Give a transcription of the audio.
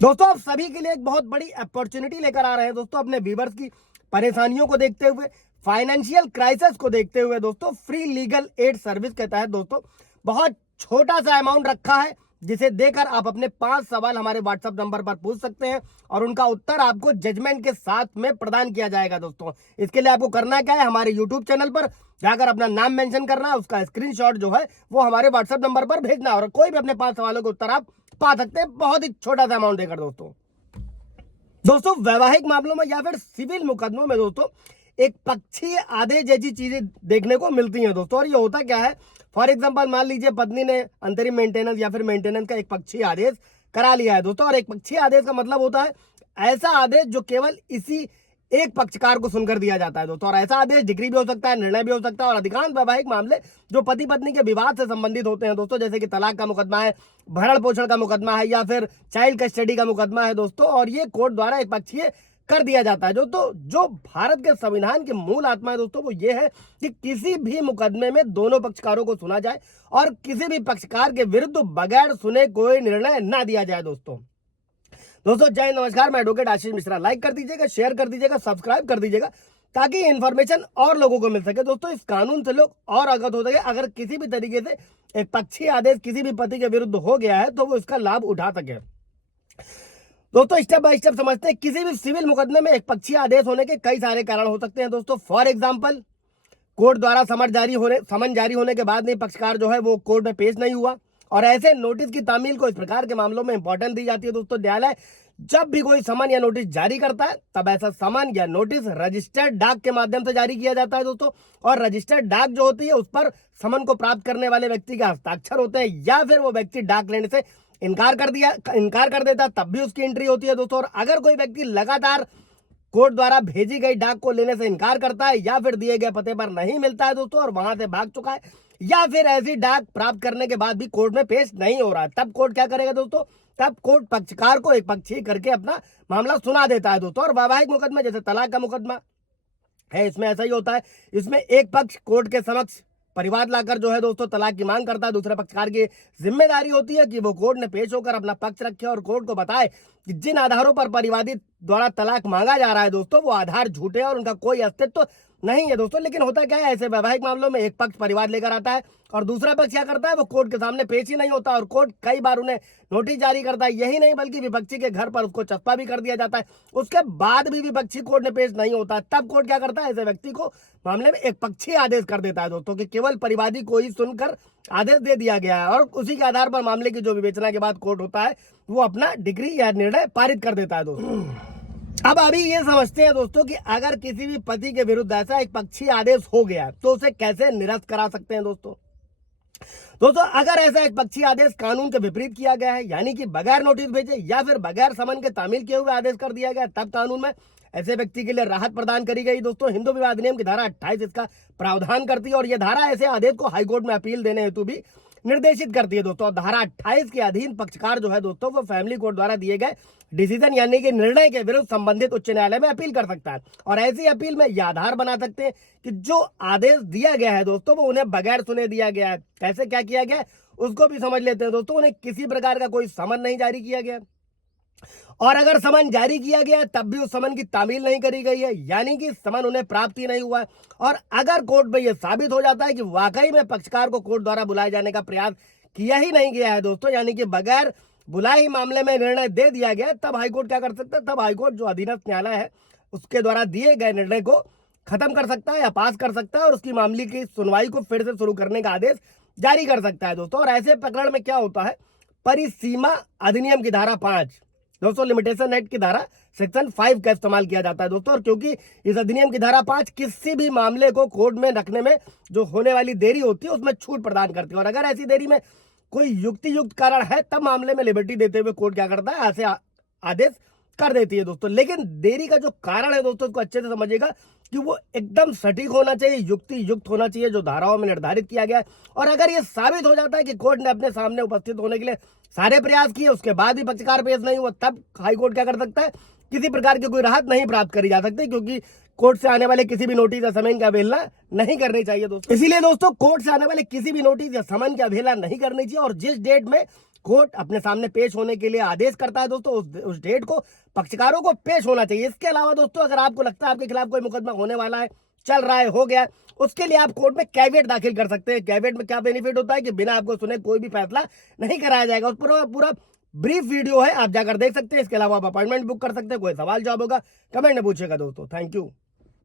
दोस्तों आप सभी के लिए एक बहुत बड़ी अपॉर्चुनिटी लेकर आ रहे हैं दोस्तों, अपने व्यूवर्स की परेशानियों को देखते हुए, फाइनेंशियल क्राइसिस को देखते हुए दोस्तों, फ्री लीगल एड सर्विस के तहत दोस्तों बहुत छोटा सा अमाउंट रखा है, जिसे देकर आप अपने 5 सवाल हमारे व्हाट्सएप नंबर पर पूछ सकते हैं और उनका उत्तर आपको जजमेंट के साथ में प्रदान किया जाएगा। दोस्तों इसके लिए आपको करना क्या है, हमारे यूट्यूब चैनल पर जाकर अपना नाम मेंशन करना है, उसका स्क्रीनशॉट जो है वो हमारे व्हाट्सएप नंबर पर भेजना और कोई भी अपने 5 सवालों के उत्तर आप पा सकते हैं बहुत ही छोटा सा अमाउंट देकर। दोस्तों वैवाहिक मामलों में या फिर सिविल मुकदमों में दोस्तों एक पक्षीय आदेश जैसी चीजें देखने को मिलती हैं दोस्तों। और ये होता क्या है, फॉर एग्जांपल मान लीजिए पत्नी ने अंतरिम मेंटेनेंस या फिर मेंटेनेंस का एक पक्षीय आदेश करा लिया है दोस्तों। और एक पक्षीय आदेश का मतलब होता है ऐसा आदेश जो केवल इसी एक पक्षकार को सुनकर दिया जाता है दोस्तों। और ऐसा आदेश डिग्री भी हो सकता है, निर्णय भी हो सकता है। और अधिकांश वैवाहिक मामले जो पति पत्नी के विवाद से संबंधित होते हैं दोस्तों, जैसे कि तलाक का मुकदमा है, भरण पोषण का मुकदमा है या फिर चाइल्ड कस्टडी का मुकदमा है दोस्तों, और ये कोर्ट द्वारा एक पक्षीय कर दिया जाता है। दोस्तों जो भारत के संविधान की मूल आत्मा है दोस्तों वो ये है कि किसी भी मुकदमे में दोनों पक्षकारों को सुना जाए और किसी भी पक्षकार के विरुद्ध बगैर सुने कोई निर्णय ना दिया जाए। दोस्तों जय नमस्कार, मैं एडवोकेट आशीष मिश्रा। लाइक कर दीजिएगा, शेयर कर दीजिएगा, सब्सक्राइब कर दीजिएगा ताकि इन्फॉर्मेशन और लोगों को मिल सके। दोस्तों इस कानून से लोग और अवगत हो सके, अगर किसी भी तरीके से एक पक्षी आदेश किसी भी पति के विरुद्ध हो गया है तो वो इसका लाभ उठा सके। दोस्तों स्टेप बाय स्टेप समझते हैं। किसी भी सिविल मुकदमे में एक पक्षी आदेश होने के कई सारे कारण हो सकते हैं दोस्तों। फॉर एग्जाम्पल कोर्ट द्वारा समन जारी होने के बाद नहीं पक्षकार जो है वो कोर्ट में पेश नहीं हुआ, और ऐसे नोटिस की तामील को इस प्रकार के मामलों में इंपॉर्टेंस दी जाती है दोस्तों। न्यायालय जब भी कोई समन या नोटिस जारी करता है तब ऐसा समन या नोटिस रजिस्टर्ड डाक के माध्यम से जारी किया जाता है दोस्तों। और रजिस्टर्ड डाक जो होती है उस पर समन को प्राप्त करने वाले व्यक्ति के हस्ताक्षर होते हैं, या फिर वो व्यक्ति डाक लेने से इनकार कर देता तब भी उसकी एंट्री होती है दोस्तों। और अगर कोई व्यक्ति लगातार कोर्ट द्वारा भेजी गई डाक को लेने से इनकार करता है या फिर दिए गए पते पर नहीं मिलता है दोस्तों और वहां से भाग चुका है, या फिर ऐसी डाक प्राप्त करने के बाद भी कोर्ट में पेश नहीं हो रहा है, तब कोर्ट क्या करेगा दोस्तों, तब कोर्ट पक्षकार को एक पक्षी करके अपना मामला सुना देता है दोस्तों। और वैवाहिक मुकदमा जैसे तलाक का मुकदमा है, इसमें ऐसा ही होता है। इसमें एक पक्ष कोर्ट के समक्ष परिवाद लाकर जो है दोस्तों तलाक की मांग करता है, दूसरे पक्षकार की जिम्मेदारी होती है कि वो कोर्ट में पेश होकर अपना पक्ष रखे और कोर्ट को बताए कि जिन आधारों पर परिवादी द्वारा तलाक मांगा जा रहा है दोस्तों वो आधार झूठे और उनका कोई अस्तित्व नहीं है दोस्तों। लेकिन होता क्या है, ऐसे वैवाहिक मामलों में एक पक्ष परिवाद लेकर आता है और दूसरा पक्ष क्या करता है, वो कोर्ट के सामने पेश ही नहीं होता और कोर्ट कई बार उन्हें नोटिस जारी करता है। यही नहीं बल्कि विपक्षी के घर पर उसको चस्पा भी कर दिया जाता है। उसके बाद भी विपक्षी कोर्ट में पेश नहीं होता, तब कोर्ट क्या करता है, ऐसे व्यक्ति को मामले में एक पक्षी आदेश कर देता है दोस्तों कि केवल परिवादी को ही सुनकर आदेश दे दिया गया है, और उसी के आधार पर मामले की जो विवेचना के बाद कोर्ट होता है वो अपना डिग्री या निर्णय पारित कर देता है दोस्तों। अब अभी ये समझते हैं दोस्तों कि अगर किसी भी पति के विरुद्ध ऐसा एक पक्षी आदेश हो गया तो उसे कैसे निरस्त करा सकते हैं दोस्तों। अगर ऐसा एक पक्षी आदेश कानून के विपरीत किया गया है, यानी कि बगैर नोटिस भेजे या फिर बगैर समन के तामील किए हुए आदेश कर दिया गया, तब कानून में ऐसे व्यक्ति के लिए राहत प्रदान करी गई दोस्तों। हिंदू विवाह अधिनियम की धारा 28 इसका प्रावधान करती है और यह धारा ऐसे आदेश को हाईकोर्ट में अपील देने हेतु भी निर्देशित करती है दोस्तों। धारा 28 के अधीन पक्षकार जो है दोस्तों वो फैमिली कोर्ट द्वारा दिए गए डिसीजन यानी कि निर्णय के विरुद्ध संबंधित उच्च न्यायालय में अपील कर सकता है, और ऐसी अपील में यह आधार बना सकते हैं कि जो आदेश दिया गया है दोस्तों वो उन्हें बगैर सुने दिया गया है। कैसे क्या किया गया है उसको भी समझ लेते हैं दोस्तों। उन्हें किसी प्रकार का कोई समन नहीं जारी किया गया, और अगर समन जारी किया गया है तब भी उस समन की तामील नहीं करी गई है, यानी कि समन उन्हें प्राप्त ही नहीं हुआ है। और अगर कोर्ट में यह साबित हो जाता है कि वाकई में पक्षकार को कोर्ट द्वारा बुलाए जाने का प्रयास किया ही नहीं गया है दोस्तों, यानी कि बगैर बुलाए ही मामले में निर्णय दे दिया गया, तब हाईकोर्ट क्या कर सकता है, तब हाईकोर्ट जो अधीनस्थ न्यायालय है उसके द्वारा दिए गए निर्णय को खत्म कर सकता है या पास कर सकता है और उसकी मामले की सुनवाई को फिर से शुरू करने का आदेश जारी कर सकता है दोस्तों। और ऐसे प्रकरण में क्या होता है, परिसीमा अधिनियम की धारा 5 दोस्तों, लिमिटेशन एक्ट की धारा सेक्शन 5 का इस्तेमाल किया जाता है दोस्तों। और क्योंकि इस अधिनियम की धारा 5 किसी भी मामले को कोर्ट में रखने में जो होने वाली देरी होती है उसमें छूट प्रदान करती है, और अगर ऐसी देरी में कोई युक्त कारण है तब मामले में लिबर्टी देते हुए कोर्ट क्या करता है, ऐसे आदेश कर देती है दोस्तों। लेकिन देरी का जो कारण है दोस्तों उसको अच्छे से समझिएगा कि वो एकदम सटीक होना चाहिए, युक्त होना चाहिए जो धाराओं में निर्धारित किया गया है। और अगर ये साबित हो जाता है कि कोर्ट ने अपने सामने उपस्थित होने के लिए सारे प्रयास किए उसके बाद भी पक्षकार पेश नहीं हुआ, तब हाईकोर्ट क्या कर सकता है, किसी प्रकार की कोई राहत नहीं प्राप्त करी जा सकती, क्योंकि कोर्ट से आने वाले किसी भी नोटिस या समन की अवहेलना नहीं करनी चाहिए दोस्तों। इसीलिए दोस्तों कोर्ट से आने वाले किसी भी नोटिस या समन की अवहेलना नहीं करनी चाहिए, और जिस डेट में कोर्ट अपने सामने पेश होने के लिए आदेश करता है दोस्तों, उस डेट को पक्षकारों को पेश होना चाहिए। इसके अलावा दोस्तों अगर आपको लगता है आपके खिलाफ कोई मुकदमा होने वाला है, चल रहा है, हो गया है, उसके लिए आप कोर्ट में कैविएट दाखिल कर सकते हैं। कैविएट में क्या बेनिफिट होता है कि बिना आपको सुने कोई भी फैसला नहीं कराया जाएगा। उस पूरा पूरा ब्रीफ वीडियो है, आप जाकर देख सकते हैं। इसके अलावा आप अपॉइंटमेंट बुक कर सकते हैं। कोई सवाल जवाब होगा कमेंट में पूछेगा दोस्तों। Thank you.